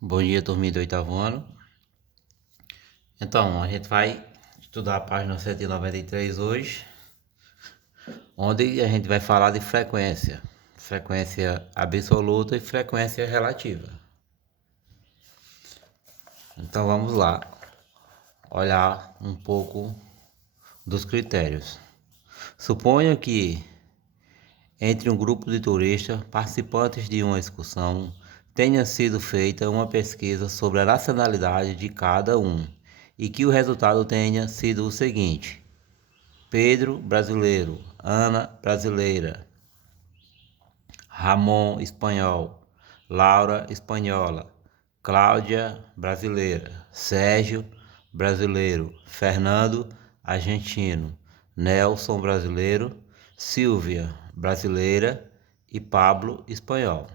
Bom dia, turminha do oitavo ano. Então, a gente vai estudar a página 193 hoje, onde a gente vai falar de frequência. Frequência absoluta e frequência relativa. Então vamos lá, olhar um pouco dos critérios. Suponha que entre um grupo de turistas participantes de uma excursão tenha sido feita uma pesquisa sobre a nacionalidade de cada um e que o resultado tenha sido o seguinte: Pedro, brasileiro; Ana, brasileira; Ramon, espanhol; Laura, espanhola; Cláudia, brasileira; Sérgio, brasileiro; Fernando, argentino; Nelson, brasileiro; Silvia, brasileira; e Pablo, espanhol.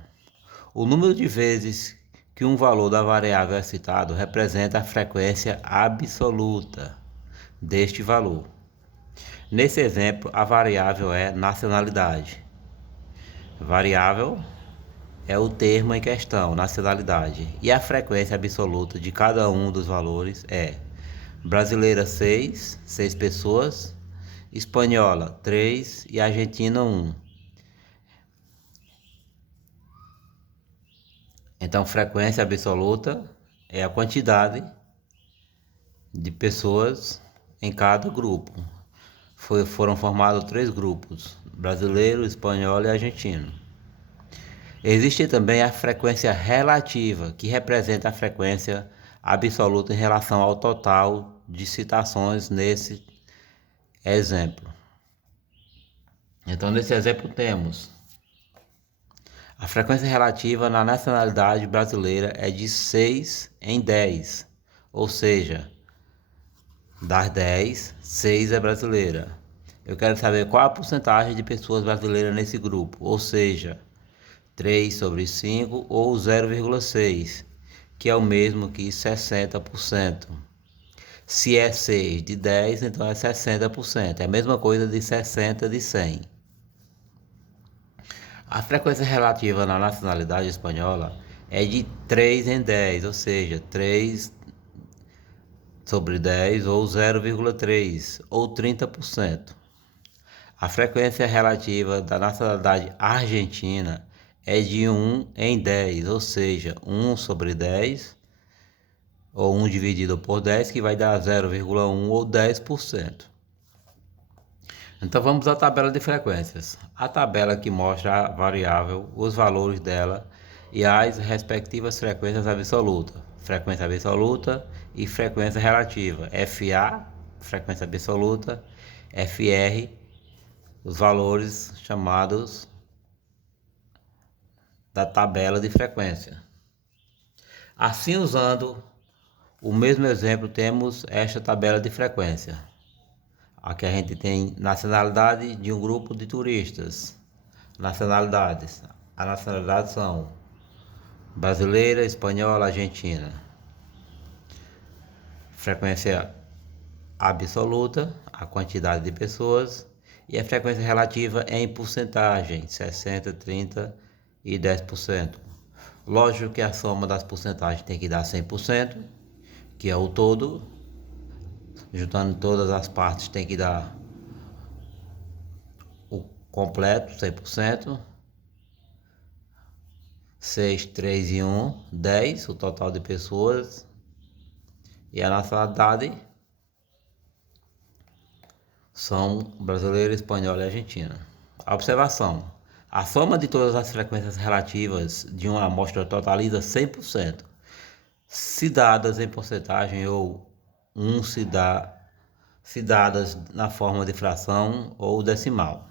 O número de vezes que um valor da variável é citado representa a frequência absoluta deste valor. Nesse exemplo, a variável é nacionalidade. Variável é o termo em questão, nacionalidade. E a frequência absoluta de cada um dos valores é brasileira 6 pessoas; espanhola 3 e argentina 1. Então, frequência absoluta é a quantidade de pessoas em cada grupo. Foram formados 3 grupos: brasileiro, espanhol e argentino. Existe também a frequência relativa, que representa a frequência absoluta em relação ao total de citações nesse exemplo. Então, nesse exemplo temos a frequência relativa na nacionalidade brasileira é de 6 em 10, ou seja, das 10, 6 é brasileira. Eu quero saber qual a porcentagem de pessoas brasileiras nesse grupo, ou seja, 3 sobre 5 ou 0,6, que é o mesmo que 60%. Se é 6 de 10, então é 60%. É a mesma coisa de 60 de 100. A frequência relativa na nacionalidade espanhola é de 3 em 10, ou seja, 3 sobre 10 ou 0,3 ou 30%. A frequência relativa da nacionalidade argentina é de 1 em 10, ou seja, 1 sobre 10 ou 1 dividido por 10, que vai dar 0,1 ou 10%. Então vamos à tabela de frequências. A tabela que mostra a variável, os valores dela e as respectivas frequências absolutas. Frequência absoluta e frequência relativa. FA, frequência absoluta; FR, os valores chamados da tabela de frequência. Assim, usando o mesmo exemplo, temos esta tabela de frequência. Aqui a gente tem nacionalidade de um grupo de turistas. Nacionalidades. As nacionalidades são brasileira, espanhola, argentina. Frequência absoluta, a quantidade de pessoas. E a frequência relativa é em porcentagem, 60, 30 e 10%. Lógico que a soma das porcentagens tem que dar 100%, que é o todo. Juntando todas as partes tem que dar o completo, 100%. 6, 3 e 1, 10, o total de pessoas. E a nacionalidade são brasileira, espanhola e argentina. A observação: a soma de todas as frequências relativas de uma amostra totaliza 100%. Se dadas em porcentagem ou se dadas na forma de fração ou decimal.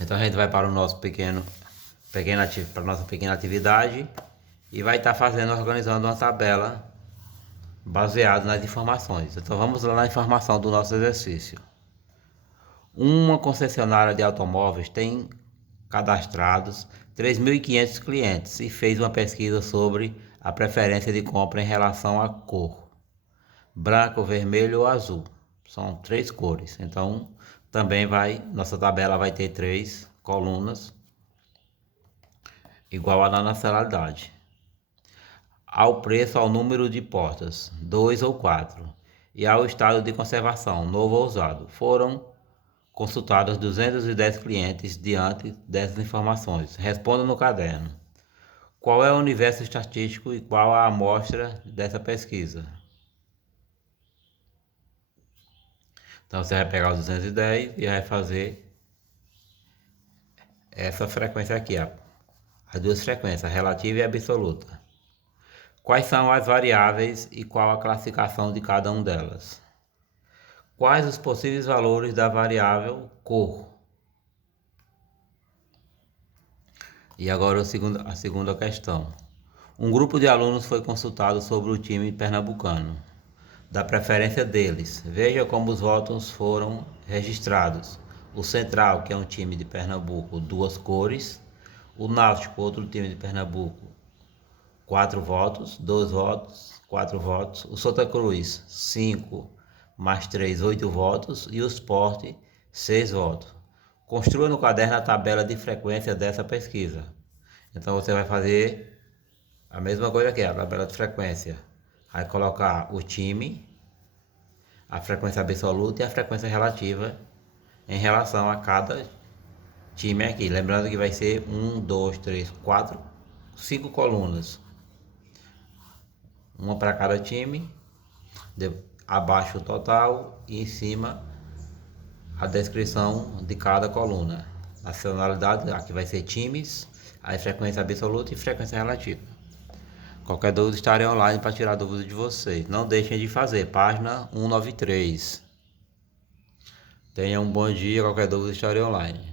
Então a gente vai para o nosso para a nossa pequena atividade e vai estar organizando uma tabela baseada nas informações. Então vamos lá na informação do nosso exercício. Uma concessionária de automóveis tem cadastrados 3.500 clientes e fez uma pesquisa sobre a preferência de compra em relação à cor: branco, vermelho ou azul. São 3 cores. Então também nossa tabela vai ter 3 colunas, igual a na nacionalidade. ao preço, ao número de portas, 2 ou 4, e ao estado de conservação, novo ou usado. Foram consultados 210 clientes diante dessas informações. Responda no caderno. Qual é o universo estatístico e qual a amostra dessa pesquisa? Então você vai pegar os 210 e vai fazer essa frequência aqui, ó. As duas frequências, relativa e absoluta. Quais são as variáveis e qual a classificação de cada uma delas? Quais os possíveis valores da variável cor? E agora a segunda questão. Um grupo de alunos foi consultado sobre o time pernambucano, da preferência deles. Veja como os votos foram registrados. O Central, que é um time de Pernambuco, 2 cores. O Náutico, outro time de Pernambuco, 4 votos, 2 votos, 4 votos. O Santa Cruz, 5 mais 3, 8 votos. E o Sport, 6 votos. Construa no caderno a tabela de frequência dessa pesquisa. Então você vai fazer a mesma coisa aqui, a tabela de frequência. Vai colocar o time, a frequência absoluta e a frequência relativa em relação a cada time aqui. Lembrando que vai ser 1, 2, 3, 4, 5 colunas. Uma para cada time, abaixo o total e em cima a descrição de cada coluna. Nacionalidade, aqui vai ser times, aí frequência absoluta e frequência relativa. Qualquer dúvida, estarei online para tirar dúvidas de vocês. Não deixem de fazer, página 193. Tenham um bom dia, qualquer dúvida, estarei online.